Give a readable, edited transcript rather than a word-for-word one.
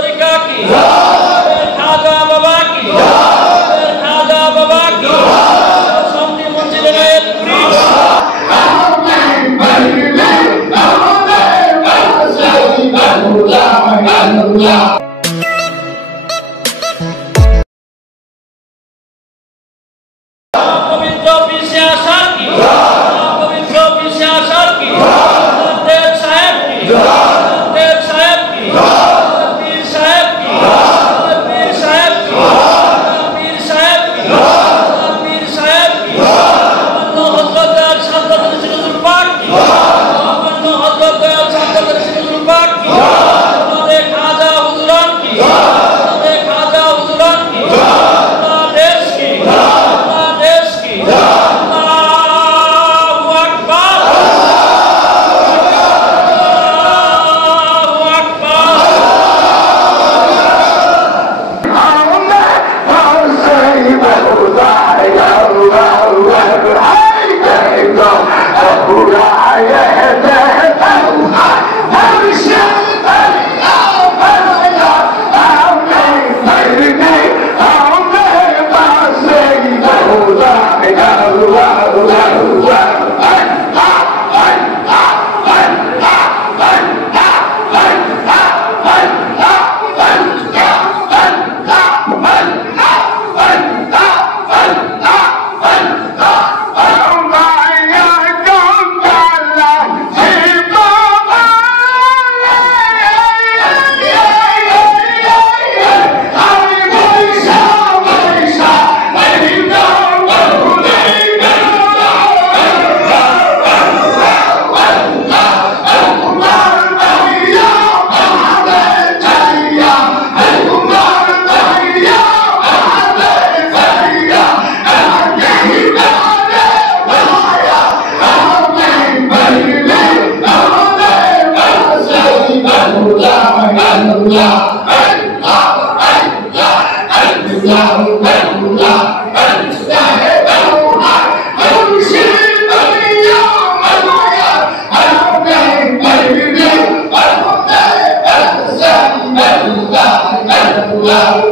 তরিকা কি খাজা বাবা কি খাজা বাবা কি শান্তি মঞ্জিলে রায়ের পুরি পবিত্র পিসে আসার কি পবিত্র পিসে আসার কি দেব সাহেব কি দেব সাহেব কি পীর সাহেব কি পীর সাহেব কি পীর সাহেব কি পীর সাহেব কি হযরত শাহাদাত রসুল পাক কি হযরত শাহাদাত রসুল পাক কি আমাদের খাজা হুজুরান কি আমাদের খাজা হুজুরান কি দেশ কি দেশ কি আল্লাহু আকবার আল্লাহু আকবার Allah